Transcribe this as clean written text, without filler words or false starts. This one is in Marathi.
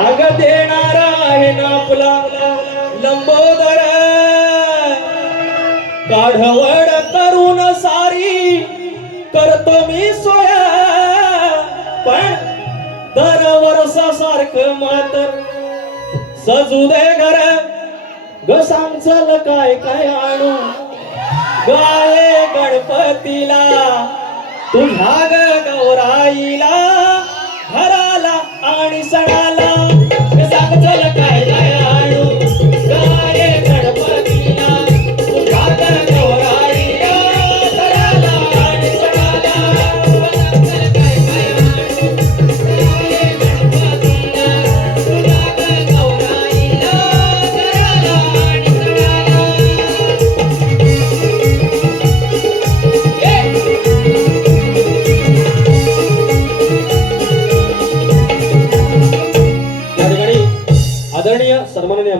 अग देणारा आहे ना आपला लंबोदर काढवड करून सारी करतो मी सोया पण दर वर्षासारखं मात्र सजू दे घर ग सांग चल काय काय आणू गाये गणपतीला तुझ्या ग गौराईला घराला आणि सणाला सांग चल काय काय आणू गाये गणपतीला तुझ्या ग गौराईला घराला आणि सणाला चल काय काय आणू गाये गणपतीला तुझ्या ग गौराईला घराला आणि सणाला आदरणीय सन्माननीय